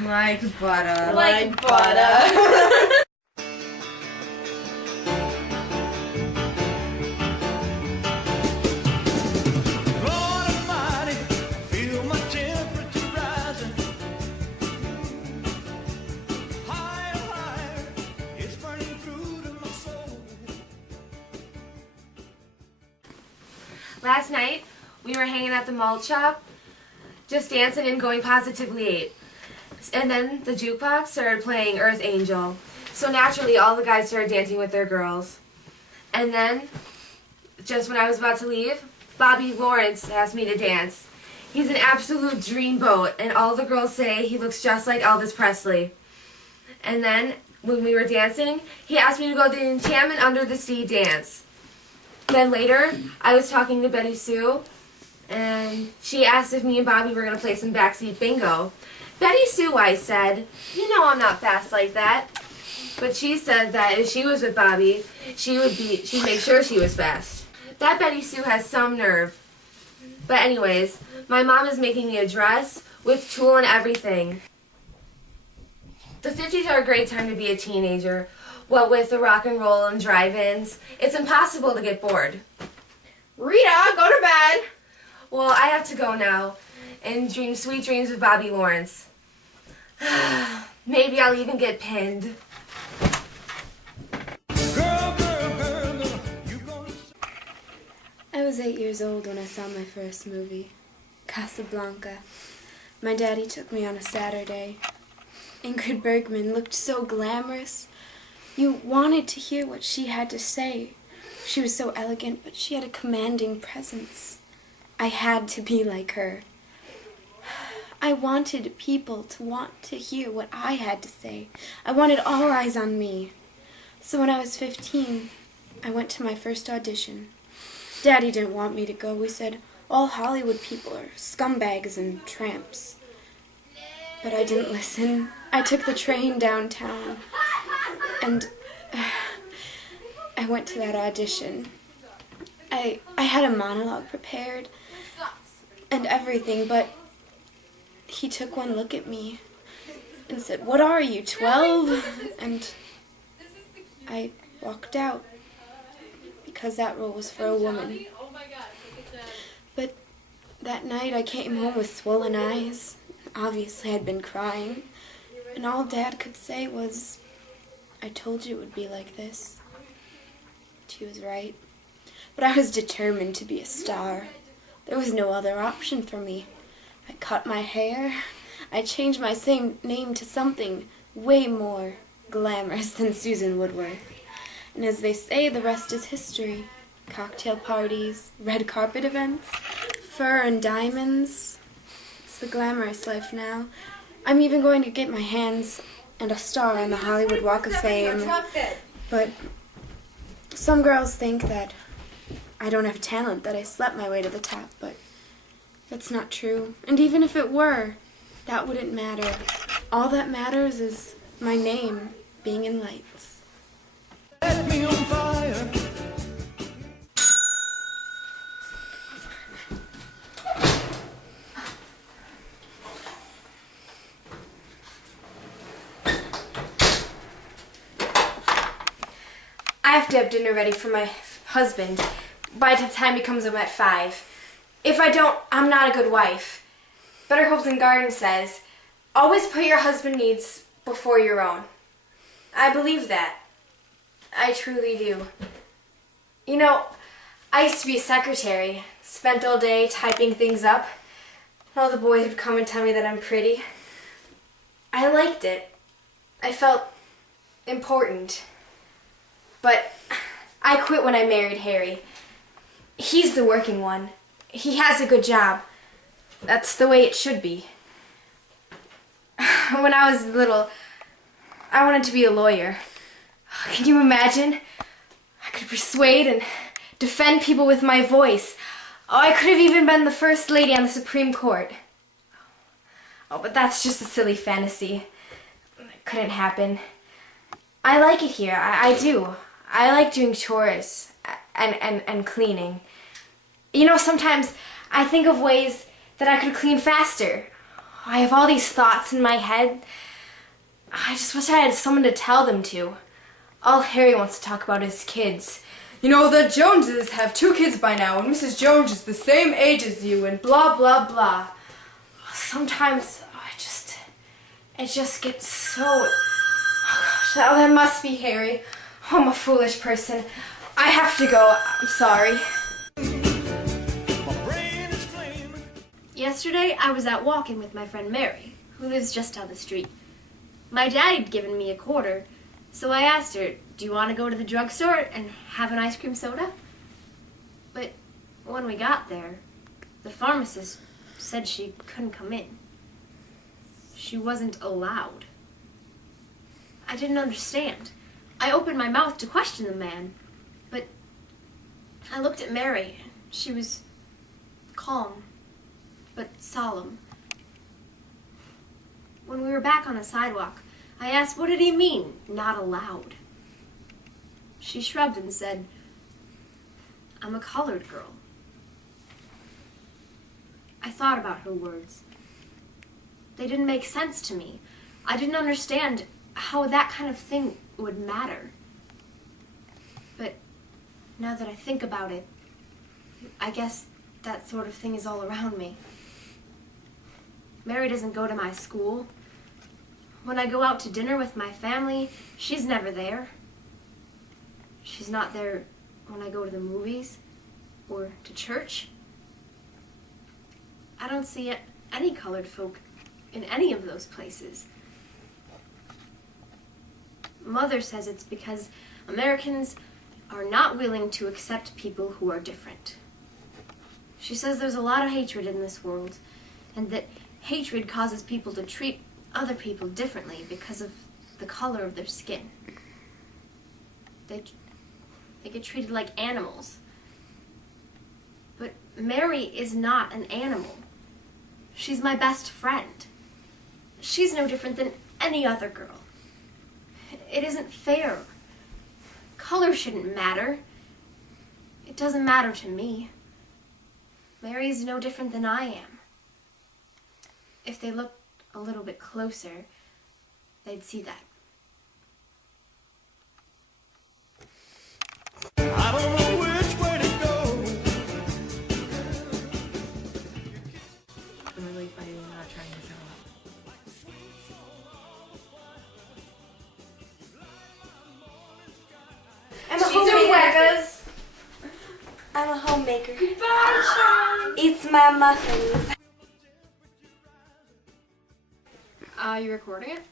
Like butter. Like butter. Last night, we were hanging at the malt shop, just dancing and going positively 8. And then the jukebox started playing Earth Angel. So naturally, all the guys started dancing with their girls. And then, just when I was about to leave, Bobby Lawrence asked me to dance. He's an absolute dreamboat, and all the girls say he looks just like Elvis Presley. And then, when we were dancing, he asked me to go to the Enchantment Under the Sea dance. Then later, I was talking to Betty Sue, and she asked if me and Bobby were going to play some backseat bingo. Betty Sue, I said, you know I'm not fast like that. But she said that if she was with Bobby, she'd make sure she was fast. That Betty Sue has some nerve. But anyways, my mom is making me a dress with tulle and everything. The 50s are a great time to be a teenager. What with the rock and roll and drive-ins, it's impossible to get bored. Rita, go to bed. Well, I have to go now and dream sweet dreams of Bobby Lawrence. Maybe I'll even get pinned. I was 8 years old when I saw my first movie, Casablanca. My daddy took me on a Saturday. Ingrid Bergman looked so glamorous. You wanted to hear what she had to say. She was so elegant, but she had a commanding presence. I had to be like her. I wanted people to want to hear what I had to say. I wanted all eyes on me. So when I was 15, I went to my first audition. Daddy didn't want me to go. He said all Hollywood people are scumbags and tramps. But I didn't listen. I took the train downtown. And I went to that audition. I had a monologue prepared and everything, but he took one look at me and said, "What are you, 12?" And I walked out because that role was for a woman. But that night I came home with swollen eyes. Obviously I'd been crying. And all Dad could say was, "I told you it would be like this." She was right. But I was determined to be a star. There was no other option for me. I cut my hair. I changed my same name to something way more glamorous than Susan Woodworth. And as they say, the rest is history. Cocktail parties, red carpet events, fur and diamonds. It's the glamorous life now. I'm even going to get my hands and a star on the Hollywood Walk of Fame. But some girls think that I don't have talent, that I slept my way to the top, but that's not true. And even if it were, that wouldn't matter. All that matters is my name being in lights. Set me on fire. I have to have dinner ready for my husband by the time he comes home at 5. If I don't, I'm not a good wife. Better Hopes and Garden says, always put your husband's needs before your own. I believe that. I truly do. You know, I used to be a secretary, spent all day typing things up. All the boys would come and tell me that I'm pretty. I liked it. I felt important. But I quit when I married Harry. He's the working one. He has a good job. That's the way it should be. When I was little, I wanted to be a lawyer. Can you imagine? I could persuade and defend people with my voice. Oh, I could have even been the first lady on the Supreme Court. Oh, but that's just a silly fantasy. It couldn't happen. I like it here. I do. I like doing chores and cleaning. You know, sometimes I think of ways that I could clean faster. I have all these thoughts in my head. I just wish I had someone to tell them to. All Harry wants to talk about is kids. You know, the Joneses have 2 kids by now, and Mrs. Jones is the same age as you, and blah, blah, blah. Sometimes it just gets so... Oh gosh, that must be Harry. Oh, I'm a foolish person. I have to go. I'm sorry. My brain is flaming. Yesterday, I was out walking with my friend Mary, who lives just down the street. My dad had given me a quarter, so I asked her, do you want to go to the drugstore and have an ice cream soda? But when we got there, the pharmacist said she couldn't come in. She wasn't allowed. I didn't understand. I opened my mouth to question the man, but I looked at Mary. She was calm, but solemn. When we were back on the sidewalk, I asked, what did he mean, not allowed? She shrugged and said, I'm a colored girl. I thought about her words. They didn't make sense to me. I didn't understand how that kind of thing would matter. But now that I think about it, I guess that sort of thing is all around me. Mary doesn't go to my school. When I go out to dinner with my family, she's never there. She's not there when I go to the movies or to church. I don't see any colored folk in any of those places. Mother says it's because Americans are not willing to accept people who are different. She says there's a lot of hatred in this world, and that hatred causes people to treat other people differently because of the color of their skin. They get treated like animals. But Mary is not an animal. She's my best friend. She's no different than any other girl. It isn't fair. Color shouldn't matter. It doesn't matter to me. Mary's no different than I am. If they looked a little bit closer, they'd see that. I don't know which way to go. I'm really funny when I'm not trying to throw up. I'm a homemaker. I'm a homemaker. Goodbye, Sean. Eats my muffins. You recording it?